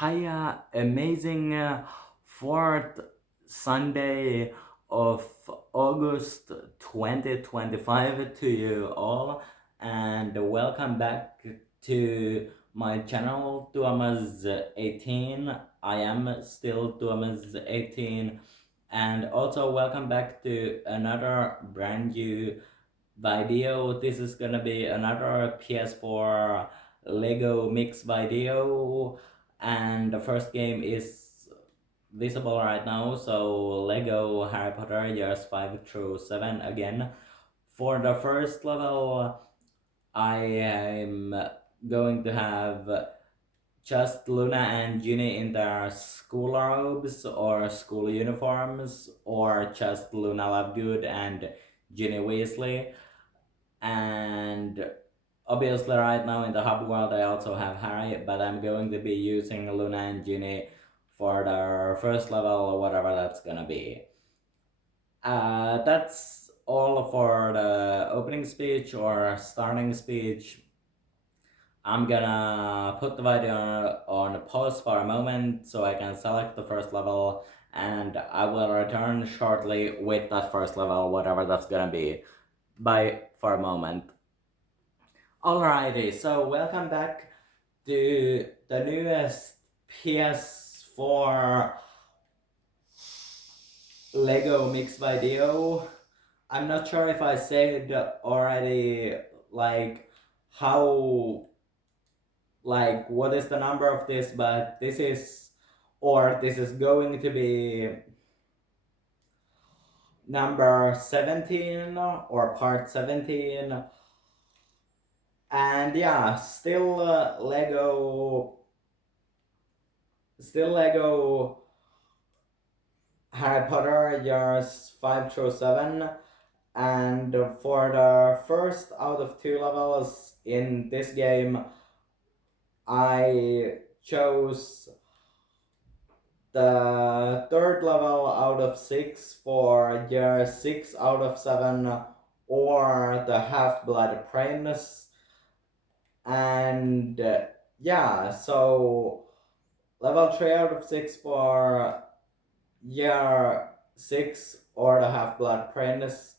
Hiya, amazing fourth Sunday of August 2025 to you all, and welcome back to my channel, Tuomas18. I am still Tuomas18, and also welcome back to another brand new video. This is gonna be another PS4 Lego mix video, and the first game is visible right now, so Lego Harry Potter years 5 through 7 again. For the first level, I am going to have just Luna and Ginny in their school robes or school uniforms, or just Luna Lovegood and Ginny Weasley. And obviously right now in the hub world I also have Harry, but I'm going to be using Luna and Ginny for their first level or whatever that's gonna be. That's all for the opening speech or starting speech. I'm gonna put the video on pause for a moment so I can select the first level, and I will return shortly with that first level, whatever that's gonna be. Bye for a moment. Alrighty, so welcome back to the newest PS4 Lego mix video. I'm not sure if I said already, how, what is the number of this, but this is going to be number 17 or part 17. And yeah, still Lego Harry Potter years 5 through 7, and for the first out of 2 levels in this game I chose the third level out of 6 for year 6 out of 7, or the Half-Blood Apprentice. And yeah, so level 3 out of 6 for year 6 or the Half-Blood Apprentice.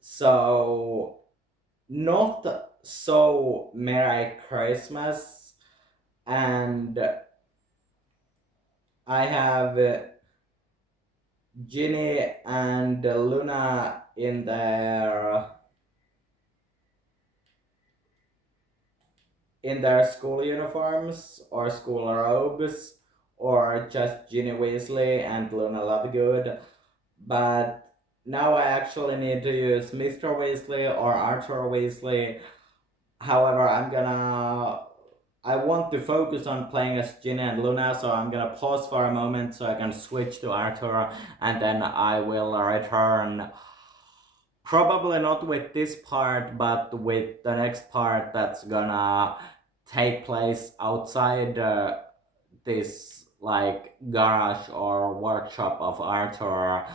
So not so Merry Christmas, and I have Ginny and Luna in their school uniforms or school robes, or just Ginny Weasley and Luna Lovegood. But now I actually need to use Mr. Weasley or Arthur Weasley. However, I want to focus on playing as Ginny and Luna, so I'm gonna pause for a moment so I can switch to Arthur, and then I will return. Probably not with this part, but with the next part that's gonna take place outside this garage or workshop of Arthur.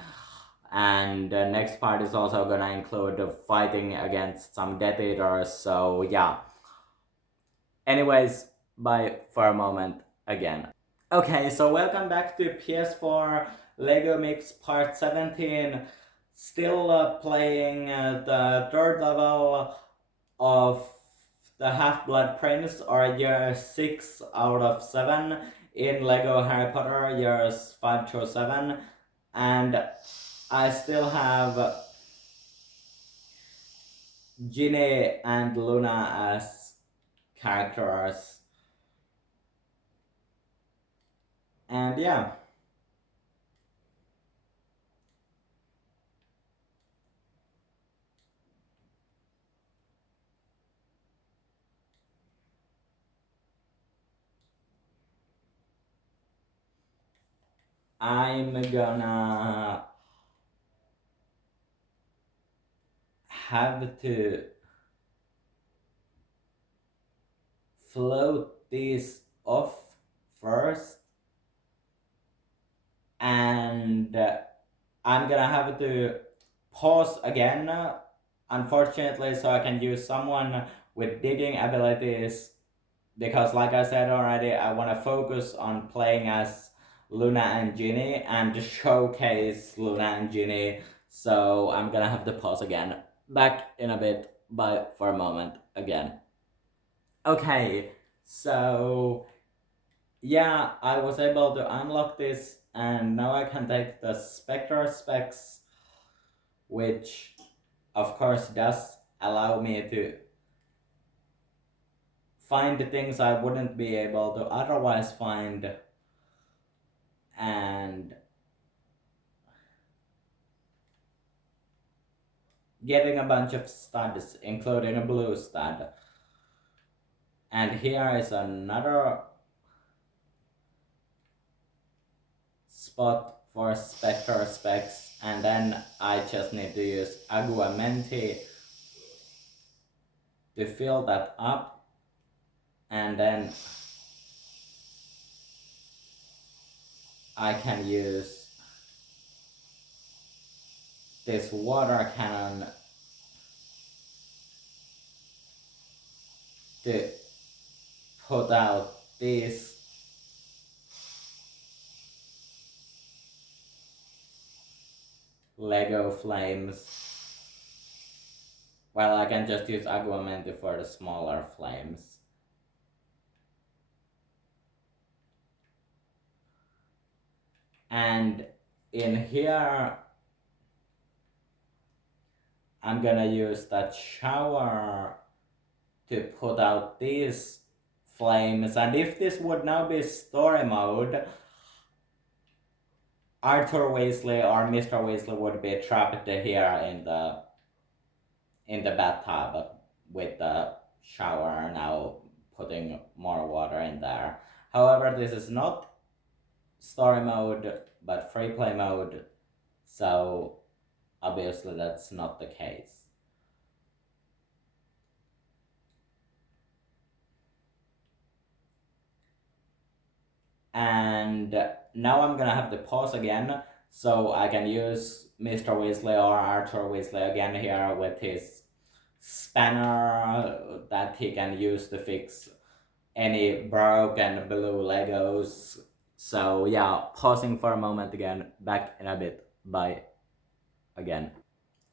And the next part is also gonna include fighting against some Death Eaters, so yeah. Anyways, bye for a moment again. Okay, so welcome back to PS4 Lego Mix Part 17. Still playing the third level of the Half-Blood Prince, or year 6 out of 7 in Lego Harry Potter years 5 through 7. And I still have Ginny and Luna as characters. And yeah. I'm gonna have to float these off first, and I'm gonna have to pause again, unfortunately, so I can use someone with digging abilities because like I said already, I want to focus on playing as Luna and Ginny and showcase Luna and Ginny. So I'm gonna have to pause again. Back in a bit, but for a moment again. Okay, so yeah, I was able to unlock this, and now I can take the Spectre specs, which of course does allow me to find the things I wouldn't be able to otherwise find, and getting a bunch of studs, including a blue stud. And here is another spot for Spectre specs, and then I just need to use Aguamenti to fill that up, and then I can use this water cannon to put out these Lego flames. Well, I can just use Aguamenti for the smaller flames. And in here, I'm gonna use that shower to put out these flames. And if this would now be story mode, Arthur Weasley or Mr. Weasley would be trapped here in the bathtub with the shower now putting more water in there. However, this is not story mode but free play mode, so obviously that's not the case. And now I'm gonna have to pause again so I can use Mr. Weasley or Arthur Weasley again here with his spanner that he can use to fix any broken blue Legos. So yeah, pausing for a moment again, back in a bit, bye again.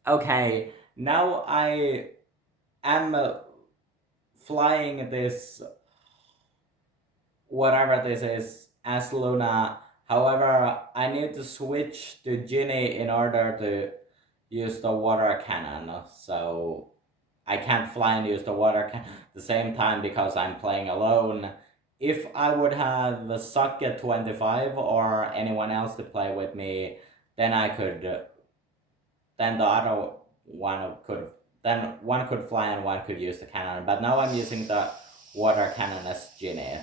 Okay, now I am flying this, whatever this is, as Luna. However, I need to switch to Ginny in order to use the water cannon, so I can't fly and use the water cannon at the same time because I'm playing alone. If I would have Socket 25 or anyone else to play with me, then I could, then the other one could, then one could fly and one could use the cannon. But now I'm using the water cannon as Ginny.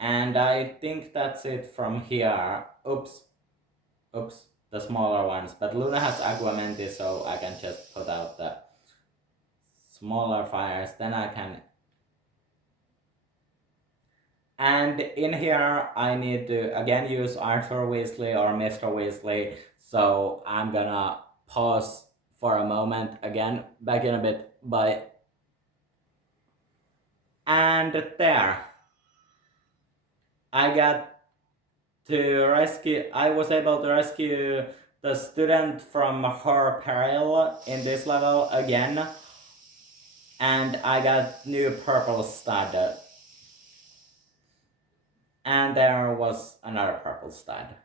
And I think that's it from here. Oops, the smaller ones. But Luna has Aguamenti, so I can just put out the smaller fires. Then I can... And in here, I need to again use Arthur Weasley or Mr. Weasley. So I'm gonna pause for a moment again. Back in a bit. Bye. And there. I was able to rescue the student from her peril in this level again, and I got new purple stud, and there was another purple stud.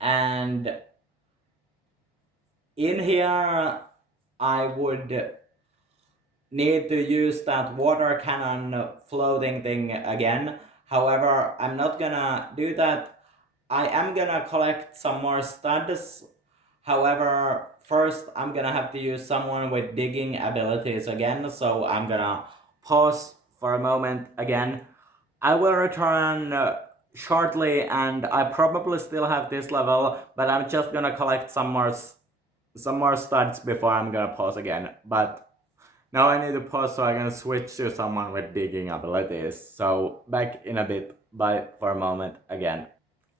And in here, I would need to use that water cannon floating thing again. However, I'm not gonna do that. I am gonna collect some more studs. However, first I'm gonna have to use someone with digging abilities again, so I'm gonna pause for a moment again. I will return shortly, and I probably still have this level, but I'm just gonna collect some more studs before I'm gonna pause again. But Now I need to pause so I can switch to someone with digging abilities. So back in a bit, bye for a moment again.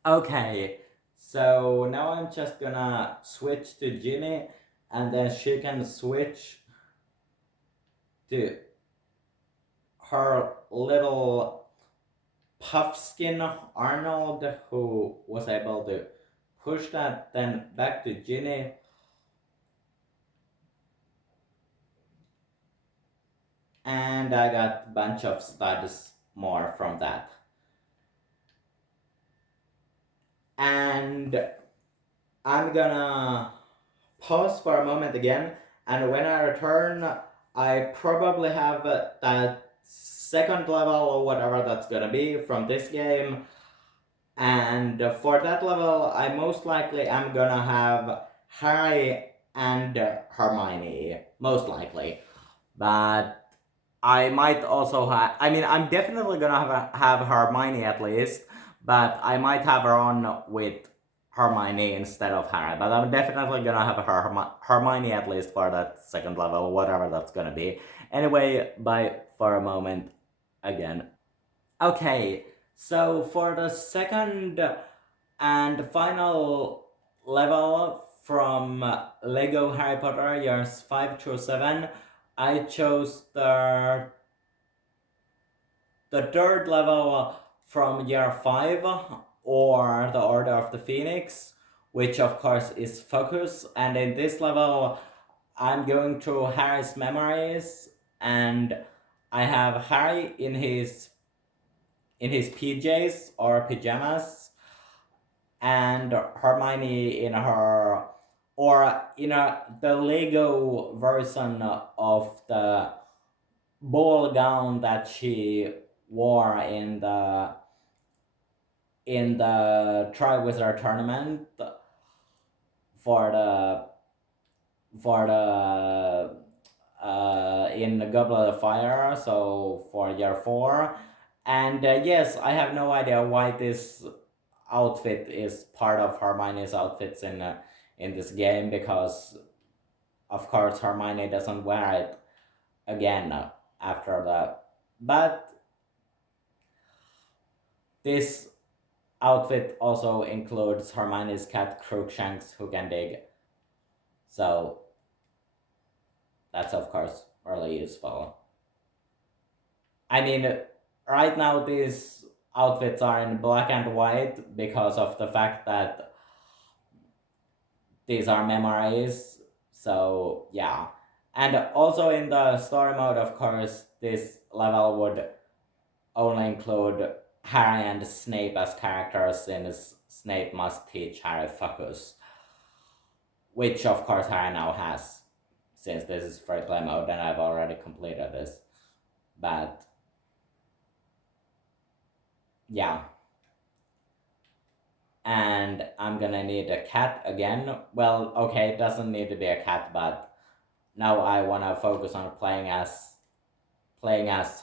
Okay, so now I'm just gonna switch to Ginny, and then she can switch to her little puffskin Arnold, who was able to push that, then back to Ginny. And I got a bunch of studs more from that. And I'm gonna pause for a moment again, and when I return, I probably have that second level or whatever that's gonna be from this game. And for that level, I most likely am gonna have Harry and Hermione, most likely. But I might also have. I mean, I'm definitely gonna have Hermione at least, but I might have her on with Hermione instead of Harry. But I'm definitely gonna have Hermione at least for that second level, whatever that's gonna be. Anyway, bye for a moment again. Okay, so for the second and final level from Lego Harry Potter years 5 through 7, I chose the third level from year 5, or the Order of the Phoenix, which of course is Focus. And in this level, I'm going through Harry's memories, and I have Harry in his PJs or pajamas, and Hermione in her, or the Lego version of the ball gown that she wore in the Triwizard tournament for the in the Goblet of Fire, so for year 4. And yes, I have no idea why this outfit is part of Hermione's outfits in this game, because of course Hermione doesn't wear it again after that. But this outfit also includes Hermione's cat Crookshanks, who can dig. So that's of course really useful. I mean, right now these outfits are in black and white because of the fact that these are memories. So yeah. And also in the story mode, of course, this level would only include Harry and Snape as characters, since Snape must teach Harry Focus, which of course Harry now has, since this is free play mode and I've already completed this. But yeah. And I'm gonna need a cat again. Well, okay, it doesn't need to be a cat, but now I wanna focus on playing as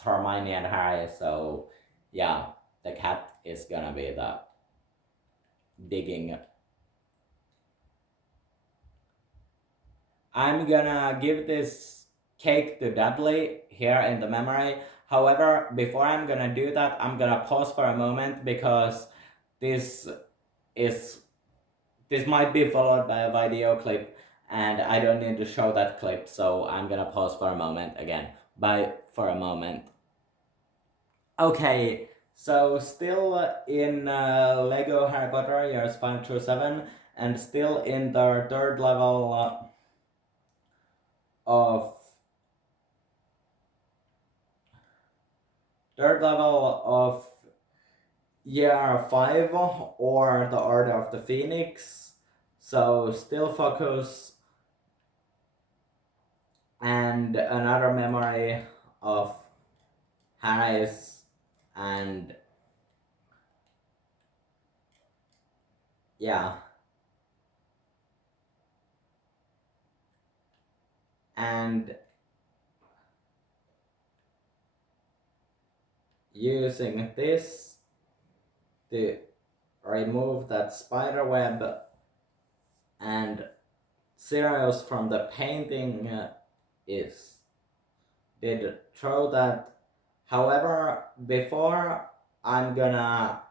Hermione and Harry, so yeah, the cat is gonna be the digging. I'm gonna give this cake to Dudley here in the memory. However, before I'm gonna do that, I'm gonna pause for a moment, because this is this might be followed by a video clip, and I don't need to show that clip, so I'm gonna pause for a moment again. Bye for a moment. Okay, so still in Lego Harry Potter years 5 through 7, and still in the third level of year 5, or the Order of the Phoenix. So still Focus, and another memory of Harry's, and yeah, and using this to remove that spider web and Sirius from the painting is did throw that. However, before I'm gonna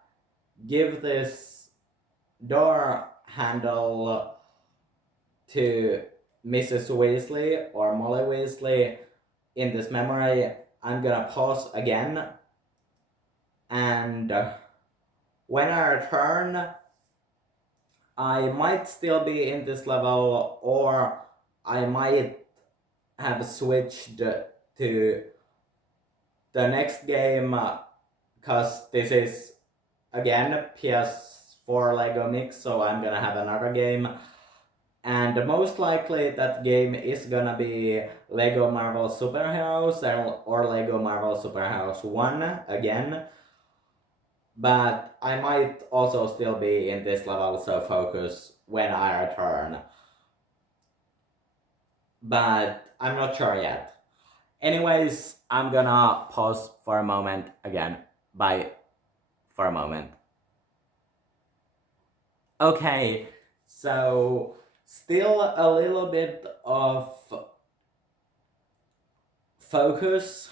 give this door handle to Mrs. Weasley or Molly Weasley in this memory, I'm gonna pause again, and when I return, I might still be in this level, or I might have switched to the next game, because this is again PS4 Lego Mix, so I'm gonna have another game. And most likely that game is gonna be Lego Marvel Superheroes or Lego Marvel Superheroes 1 again. But I might also still be in this level, so focus when I return. But I'm not sure yet. Anyways, I'm gonna pause for a moment again. Bye for a moment. Okay, so still a little bit of focus.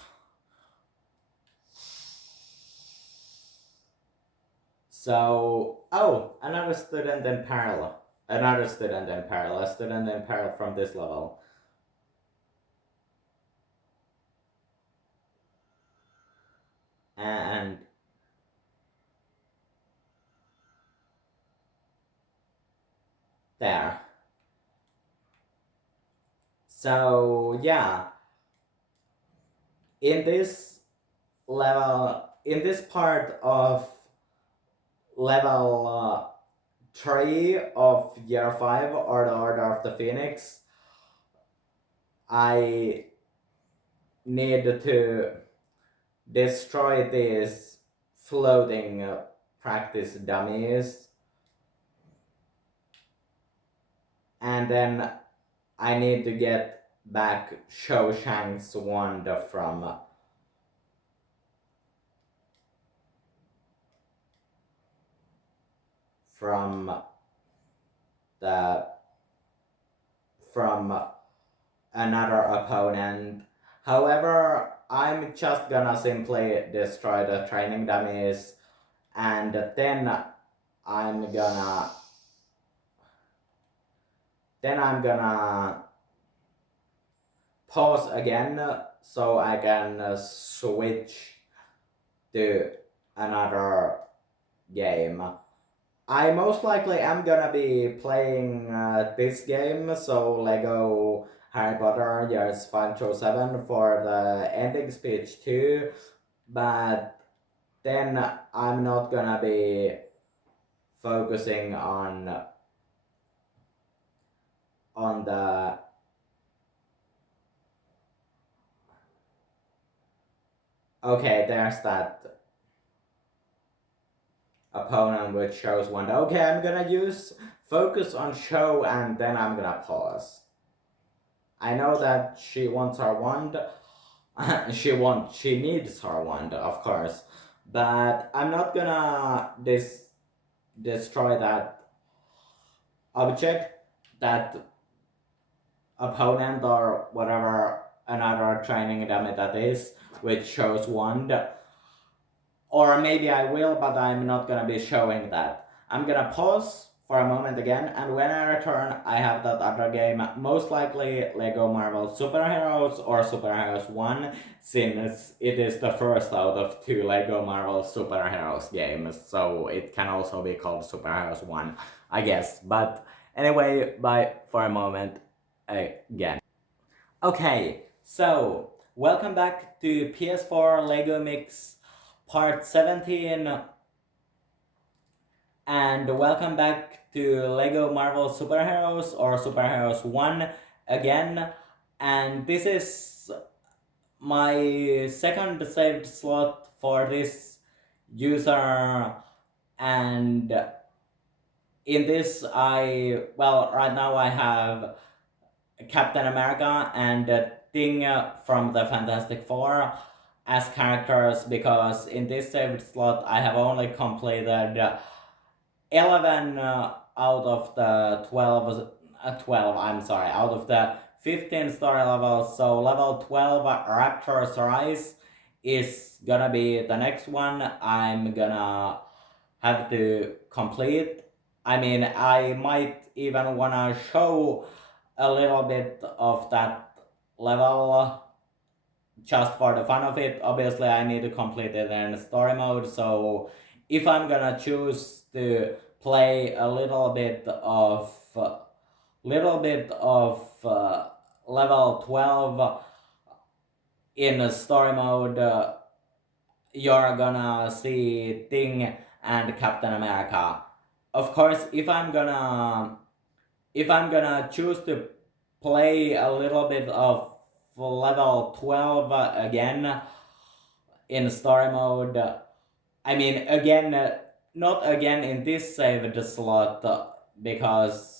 So, oh, another student in parallel. A student in parallel from this level. And there. So, yeah. In this level, in this part of level 3 of year 5 or the Order of the Phoenix, I need to destroy these floating practice dummies, and then I need to get back Shawshank's wand from another opponent. However, I'm just gonna simply destroy the training dummies, and then I'm gonna pause again so I can switch to another game. I most likely am gonna be playing this game, so Lego Harry Potter Years 5 through 7 for the ending speech too, but then I'm not gonna be focusing on the okay, there's that opponent which shows one. Okay, I'm gonna use focus on show and then I'm gonna pause. I know that she wants her wand. She needs her wand, of course. But I'm not gonna destroy that object, that opponent or whatever another training dummy that is, which shows wand. Or maybe I will, but I'm not gonna be showing that. I'm gonna pause for a moment again, and when I return, I have that other game, most likely Lego Marvel Superheroes or Superheroes 1, since it is the first out of 2 Lego Marvel Superheroes games, so it can also be called Superheroes 1, I guess. But anyway, bye for a moment again. Okay, so welcome back to PS4 Lego Mix Part 17, and welcome back to Lego Marvel Superheroes or Superheroes 1 again, and this is my second saved slot for this user, and in this right now I have Captain America and Thing from the Fantastic Four as characters, because in this saved slot I have only completed 11 out of the 12, out of the 15 story levels, so level 12 Raptorous Rise is gonna be the next one I'm gonna have to complete. I mean, I might even wanna show a little bit of that level just for the fun of it. Obviously, I need to complete it in story mode, so if I'm gonna choose to play a little bit of level 12 in story mode, you're gonna see Thing and Captain America. Of course, if I'm gonna choose to play a little bit of level 12 again in story mode, I mean, again, not again in this saved slot, because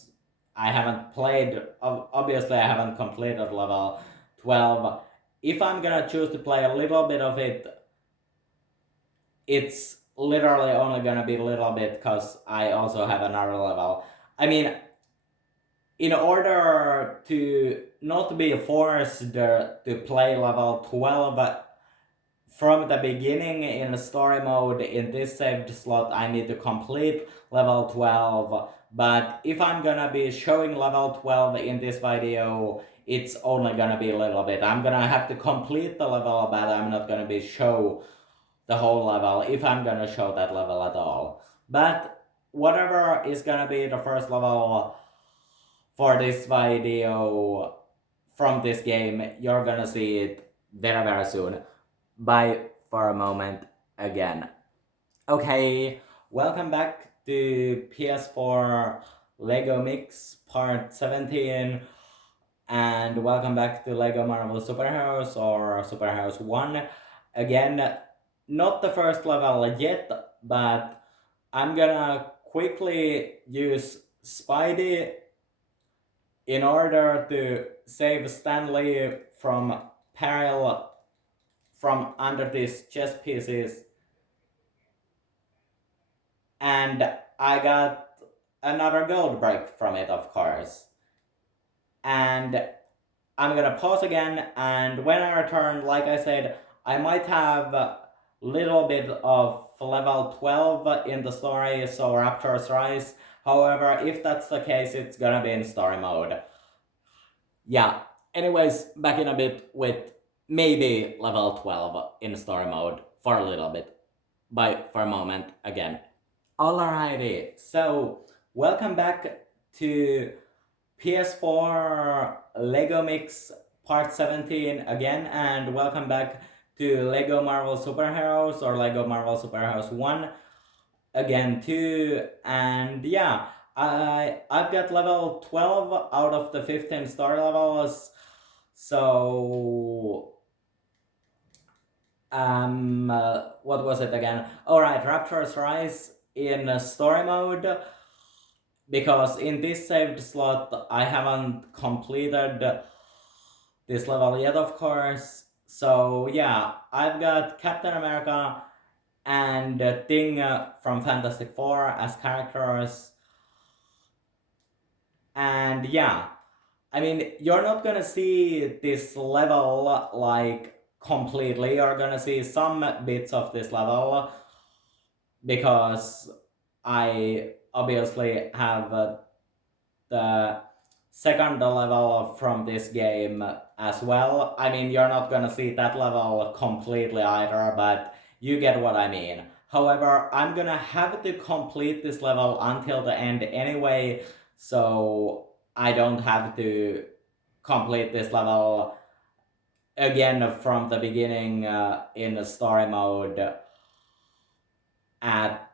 I haven't played, obviously I haven't completed level 12. If I'm gonna choose to play a little bit of it, it's literally only gonna be a little bit, because I also have another level. I mean, in order to not be forced to play level 12 from the beginning in story mode in this saved slot, I need to complete level 12. But if I'm gonna be showing level 12 in this video, it's only gonna be a little bit. I'm gonna have to complete the level, but I'm not gonna be show the whole level, if I'm gonna show that level at all. But whatever is gonna be the first level for this video from this game, you're gonna see it very, very soon. Bye for a moment again. Okay, welcome back to PS4 Lego Mix Part 17, and welcome back to Lego Marvel Superheroes or Superheroes 1. Again, not the first level yet, but I'm gonna quickly use Spidey in order to save Stanley from peril from under these chess pieces, and I got another gold break from it, of course. And I'm gonna pause again, and when I return, like I said, I might have a little bit of level 12 in the story, so Raptorous Rise. However, if that's the case, it's gonna be in story mode. Yeah, anyways, back in a bit with maybe level 12 in story mode for a little bit. Bye for a moment again. Alrighty, so welcome back to PS4 Lego Mix Part 17 again, and welcome back to Lego Marvel Superheroes or Lego Marvel Superheroes 1 again too. And yeah, I've got level 12 out of the 15 star levels, so what was it again? Alright, Raptorous Rise in story mode, because in this saved slot I haven't completed this level yet, of course. So yeah, I've got Captain America and Thing from Fantastic Four as characters. And yeah, I mean, you're not gonna see this level like completely. You're gonna see some bits of this level, because I obviously have the second level from this game as well. I mean, you're not gonna see that level completely either, but you get what I mean. However, I'm gonna have to complete this level until the end anyway, so I don't have to complete this level again from the beginning in the story mode at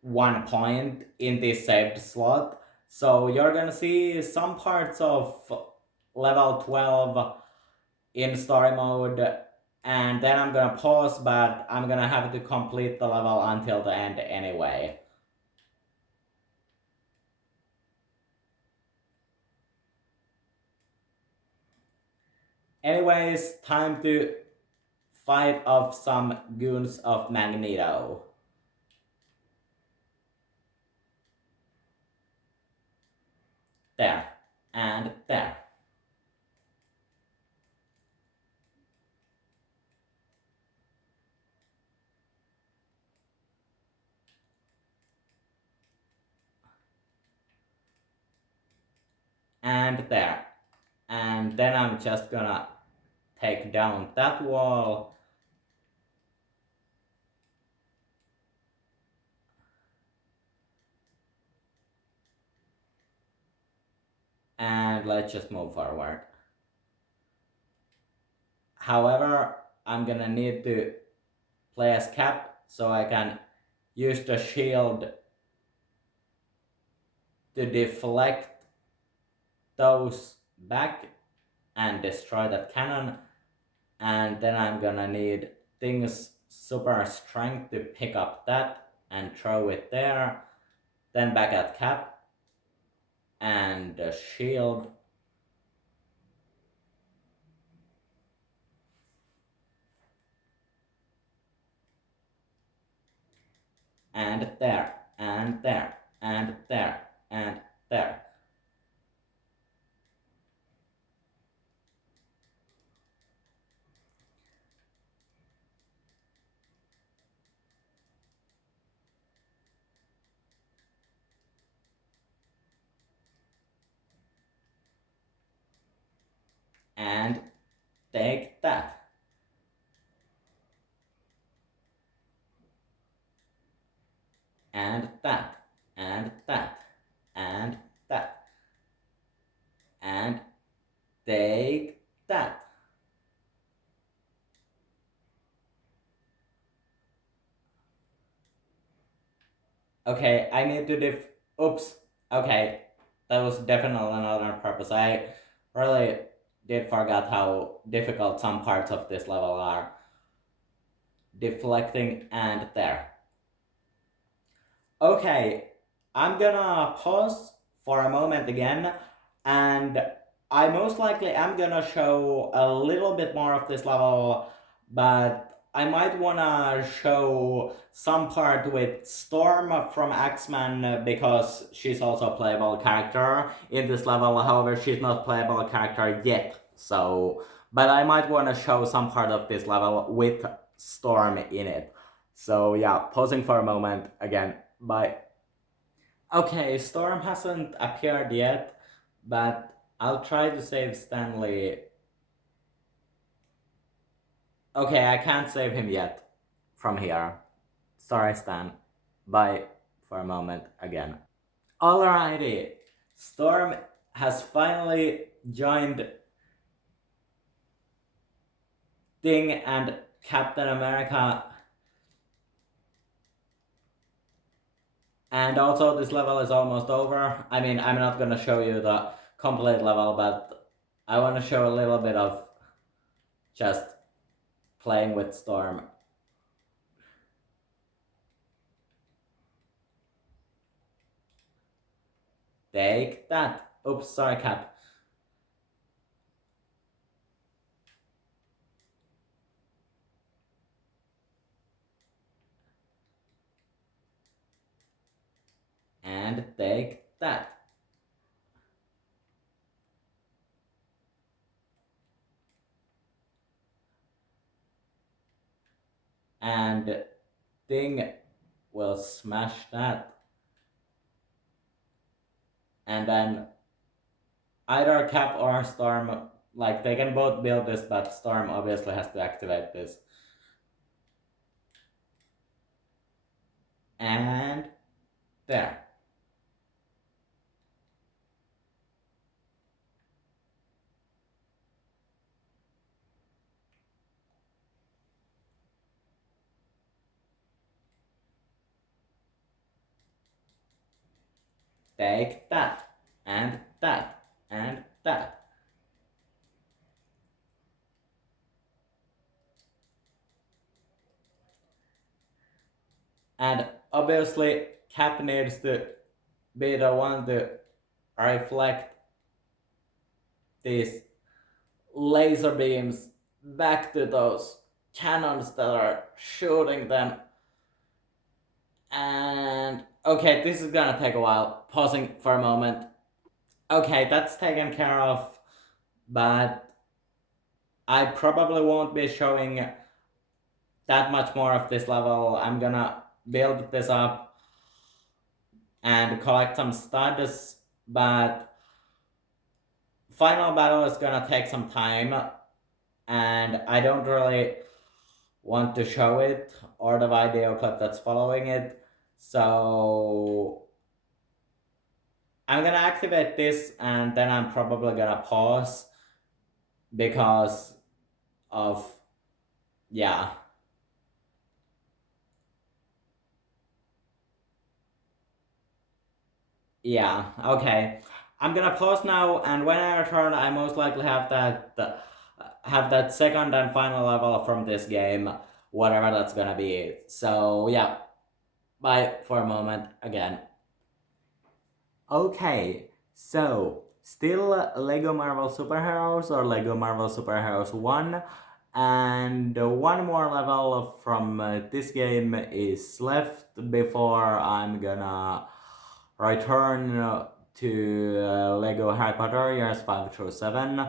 one point in this saved slot. So you're gonna see some parts of level 12 in story mode, and then I'm gonna pause, but I'm gonna have to complete the level until the end anyway. Anyways, time to fight off some goons of Magneto. There. And there. and there. And then I'm just gonna take down that wall. And let's just move forward. However, I'm gonna need to play as Cap so I can use the shield to deflect those back and destroy that cannon. And then I'm gonna need things super strength to pick up that and throw it there. Then back at Cap and the shield. And there, and there, and there, and there. And take that. And that, and that, and that. And take that. Okay, I need to oops. Okay, that was definitely not on purpose. I really did forget how difficult some parts of this level are. Deflecting and there. Okay, I'm gonna pause for a moment again, and I most likely am gonna show a little bit more of this level, but I might wanna show some part with Storm from X-Men because she's also a playable character in this level. However, she's not a playable character yet, so but I might wanna show some part of this level with Storm in it. So yeah, pausing for a moment again. Bye. Okay, Storm hasn't appeared yet, but I'll try to save Stanley. Okay, I can't save him yet from here. Sorry, Stan. Bye for a moment again. Alrighty, Storm has finally joined Thing and Captain America. And also, this level is almost over. I mean, I'm not gonna show you the complete level, but I want to show a little bit of just playing with Storm. Take that. Oops, sorry, Cap. And take that. And Thing will smash that. And then either Cap or Storm, like they can both build this, but Storm obviously has to activate this. And there. Take that. And that. And that. And obviously, Cap needs to be the one to reflect these laser beams back to those cannons that are shooting them. And okay, this is gonna take a while. Pausing for a moment. Okay, that's taken care of, but I probably won't be showing that much more of this level. I'm gonna build this up and collect some studs, but final battle is gonna take some time, and I don't really want to show it or the video clip that's following it. So I'm gonna activate this and then I'm probably gonna pause because of, yeah. Yeah, okay. I'm gonna pause now, and when I return, I most likely have that second and final level from this game, whatever that's gonna be. So yeah, bye for a moment again. Okay, so still Lego Marvel Superheroes or Lego Marvel Superheroes 1, and one more level from this game is left before I'm gonna return to Lego Harry Potter years 5 through 7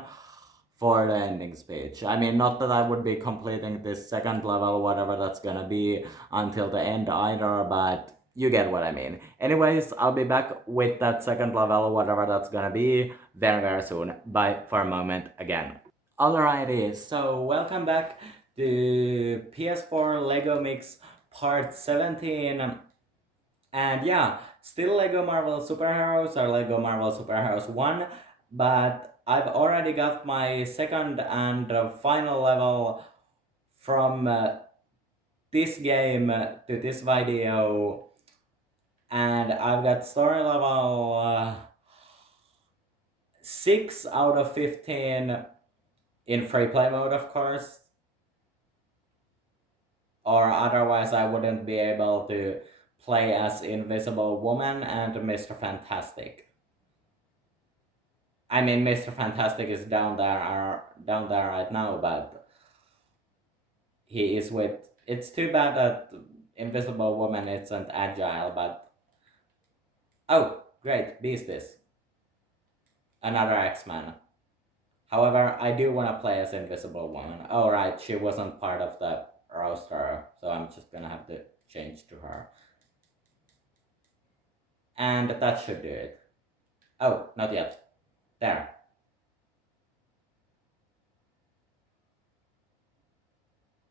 for the ending speech. I mean, not that I would be completing this second level, whatever that's gonna be, until the end either, but you get what I mean. Anyways, I'll be back with that second level, whatever that's gonna be, very, very soon. Bye for a moment again. Alrighty, so welcome back to PS4 Lego Mix Part 17. And yeah, still Lego Marvel Superheroes or Lego Marvel Superheroes 1, but I've already got my second and final level from this game to this video, and I've got story level 6 out of 15 in free play mode, of course, or otherwise I wouldn't be able to play as Invisible Woman and Mr. Fantastic. I mean, Mr. Fantastic is down there right now, but he is with. It's too bad that Invisible Woman isn't agile, but oh, great, Beasties, another X-Man. However, I do want to play as Invisible Woman. Oh right, she wasn't part of the roster, so I'm just gonna have to change to her, and that should do it. Oh, not yet. There.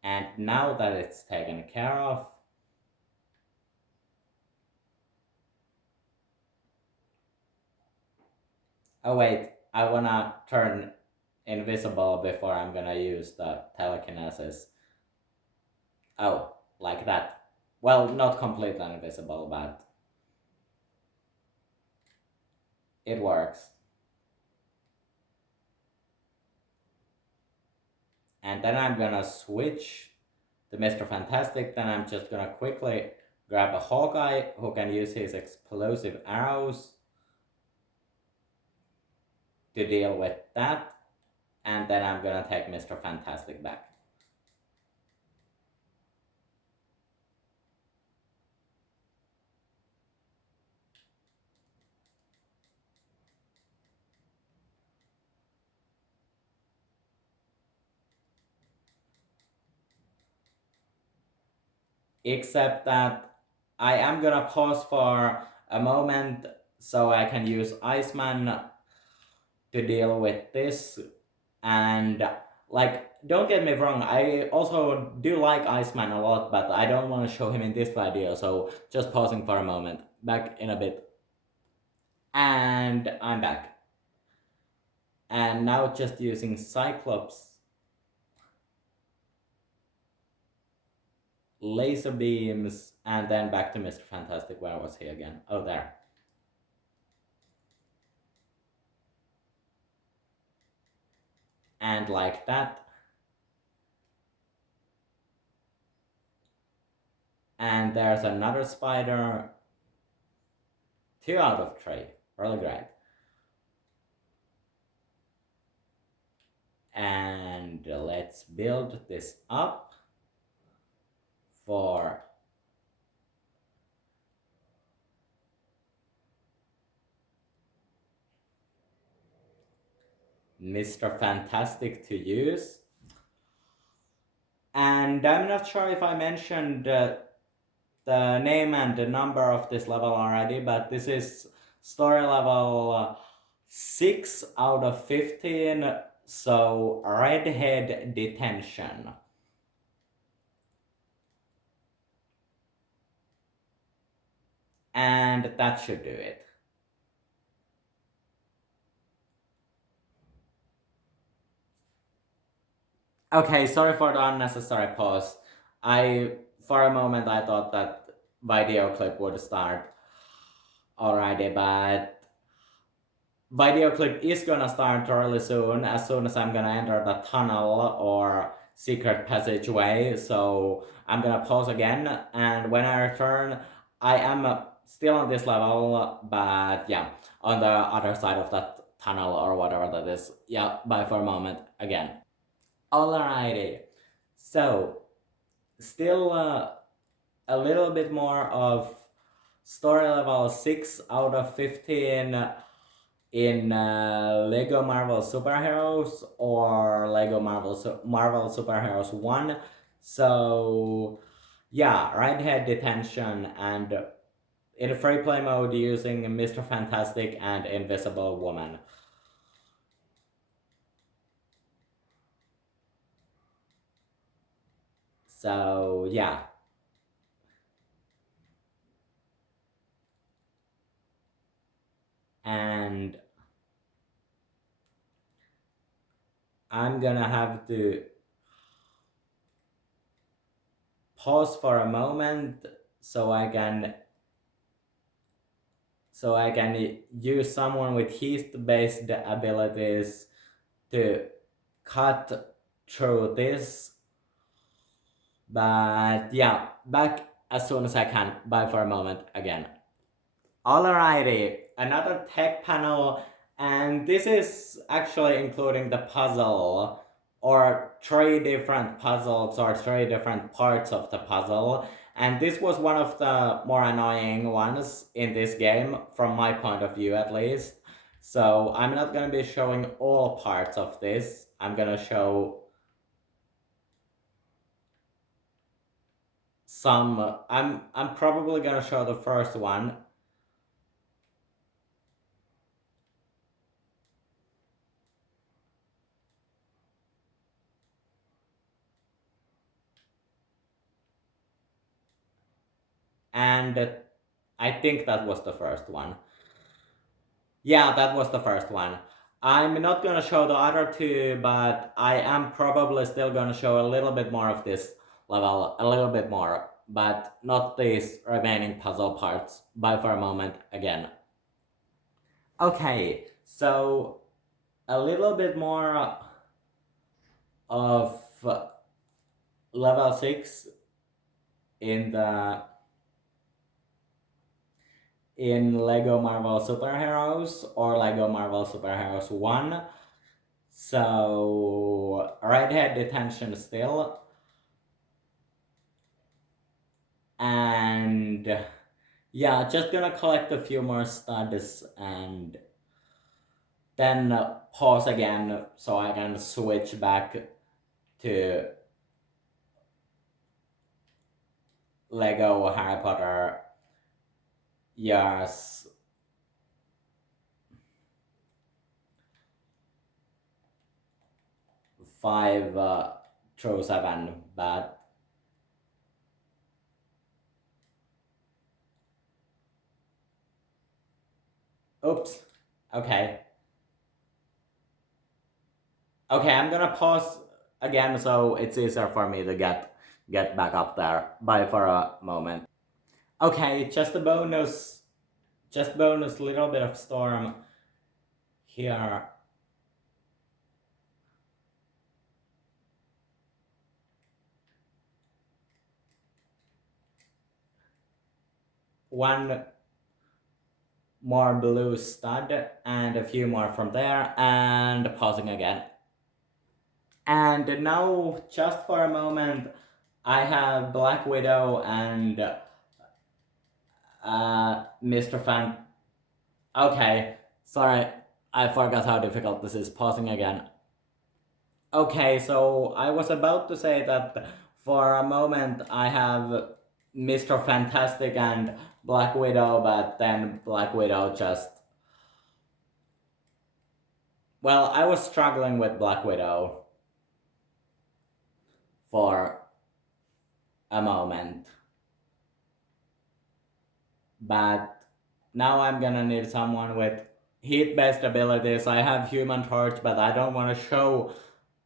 And now that it's taken care of, oh wait, I wanna turn invisible before I'm gonna use the telekinesis. Oh, like that. Well, not completely invisible, but it works. And then I'm gonna switch to Mr. Fantastic, then I'm just gonna quickly grab a Hawkeye who can use his explosive arrows to deal with that, and then I'm gonna take Mr. Fantastic back. Except that I am gonna pause for a moment so I can use Iceman to deal with this. And like, don't get me wrong, I also do like Iceman a lot, but I don't want to show him in this video, so just pausing for a moment. Back in a bit. And I'm back. And now just using Cyclops, laser beams, and then back to Mr. Fantastic. Where was he again? Oh, there. And like that. And there's another spider. 2 out of 3. Really great. And let's build this up for Mr. Fantastic to use. And I'm not sure if I mentioned the name and the number of this level already, but this is story level 6 out of 15, so Red Head Detention. And that should do it. Okay, sorry for the unnecessary pause. For a moment, I thought that video clip would start already, but video clip is gonna start really soon as I'm gonna enter the tunnel or secret passageway. So I'm gonna pause again, and when I return, I am still on this level, but yeah, on the other side of that tunnel or whatever that is. Yeah, bye for a moment again. Alrighty, so still a little bit more of story level 6 out of 15 in Lego Marvel Superheroes or Lego Marvel Superheroes 1. So yeah, Red Head Detention, and in free play mode using Mr. Fantastic and Invisible Woman. So yeah. And I'm gonna have to pause for a moment so I can use someone with heat-based abilities to cut through this. But yeah, back as soon as I can. Bye for a moment again. Alrighty, another tech panel, and this is actually including the puzzle, or 3 different puzzles, or 3 different parts of the puzzle. And this was one of the more annoying ones in this game, from my point of view at least. So I'm not gonna be showing all parts of this. I'm gonna show some. I'm probably gonna show the first one. And I think that was the first one. Yeah, that was the first one. I'm not gonna show the other 2, but I am probably still gonna show a little bit more of this level, a little bit more, but not these remaining puzzle parts. Bye for a moment again. Okay, so a little bit more of level 6 in Lego Marvel Superheroes or Lego Marvel Superheroes 1. So Red Head Detention still. And yeah, just gonna collect a few more studs and then pause again so I can switch back to Lego Harry Potter years 5 through 7, but oops. Okay, I'm gonna pause again so it's easier for me to get back up there. Bye for a moment. Okay, just bonus little bit of storm here. One more blue stud and a few more from there, and pausing again. And now, just for a moment, I have Black Widow and Mr. Fan. Okay, sorry, I forgot how difficult this is. Pausing again. Okay, so I was about to say that for a moment I have Mr. Fantastic and Black Widow, but then Black Widow just Well, I was struggling with Black Widow for a moment, but now I'm gonna need someone with heat-based abilities. I have Human Torch, but I don't want to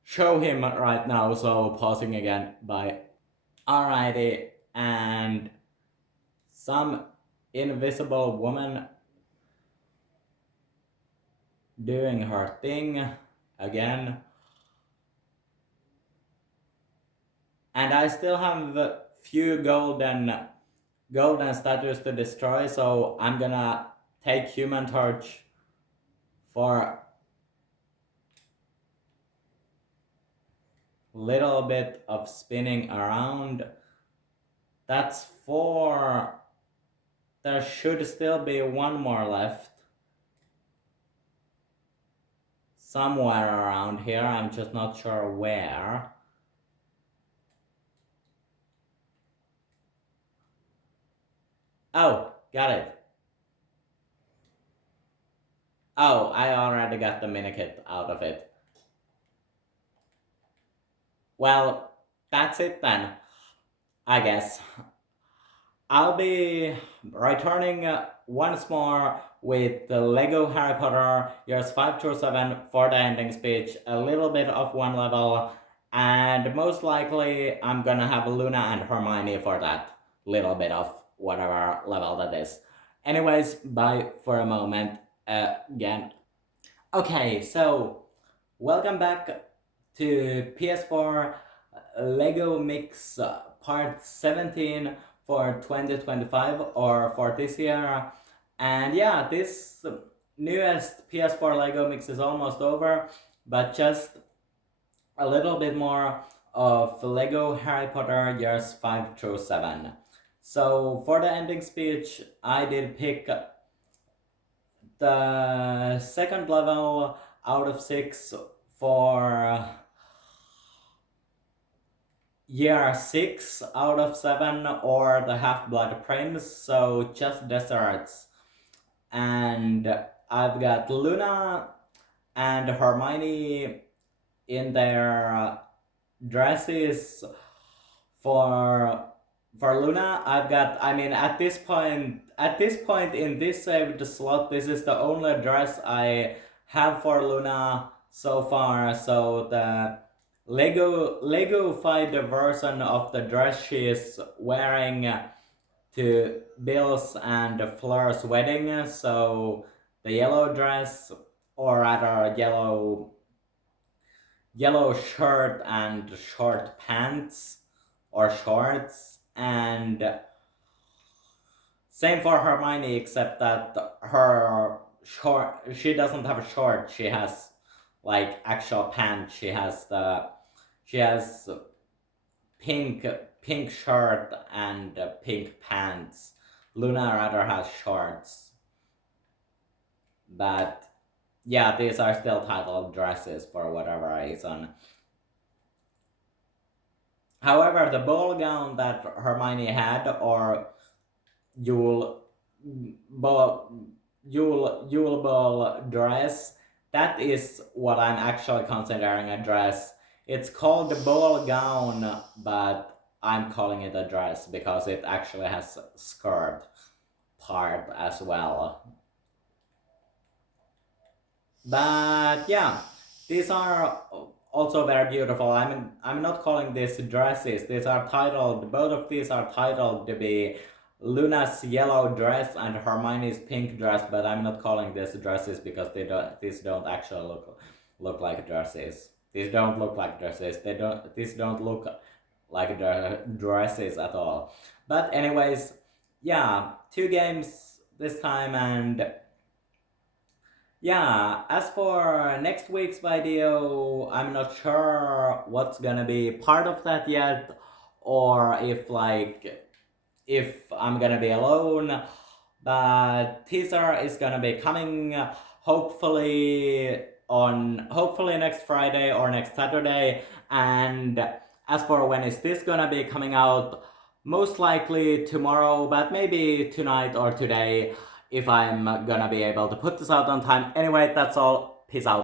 show him right now, so pausing again. Bye. Alrighty, and some invisible woman doing her thing again. And I still have a few golden statues to destroy, so I'm gonna take Human Torch for a little bit of spinning around. That's 4. There should still be one more left. Somewhere around here, I'm just not sure where. Oh, got it. Oh, I already got the minikit out of it. Well, that's it then, I guess. I'll be returning once more with the Lego Harry Potter years 5 through 7 for the ending speech, a little bit of one level, and most likely I'm gonna have Luna and Hermione for that little bit of whatever level that is. Anyways, bye for a moment again. Okay, so welcome back to PS4 Lego Mix part 17 for 2025 or for this year. And yeah, this newest PS4 Lego Mix is almost over, but just a little bit more of Lego Harry Potter years 5 through 7. So for the ending speech, I did pick the second level out of 6 for year 6 out of 7, or the Half-Blood Prince, so just desserts. And I've got Luna and Hermione in their dresses. For Luna, I've got, I mean, at this point in this saved slot, this is the only dress I have for Luna so far. So the Lego-fied version of the dress she is wearing to Bill's and Fleur's wedding. So the yellow dress, or rather yellow shirt and short pants or shorts, and same for Hermione, except that she doesn't have a short, she has like actual pants. She has pink shirt and pink pants. Luna rather has shorts. But yeah, these are still titled dresses for whatever reason. However, the ball gown that Hermione had, or Yule ball dress, that is what I'm actually considering a dress. It's called the ball gown, but I'm calling it a dress because it actually has a skirt part as well. But yeah, these are also very beautiful. I'm not calling these dresses. These are titled. Both of these are titled to be Luna's yellow dress and Hermione's pink dress. But I'm not calling these dresses because these don't actually look like dresses. These don't look like dresses. These don't look like dresses at all. But anyways, yeah, 2 games this time. And yeah, as for next week's video, I'm not sure what's gonna be part of that yet, or if I'm gonna be alone, but teaser is gonna be coming hopefully next Friday or next Saturday. And as for when is this gonna be coming out, most likely tomorrow, but maybe tonight or today, if I'm gonna be able to put this out on time. Anyway, that's all. Peace out.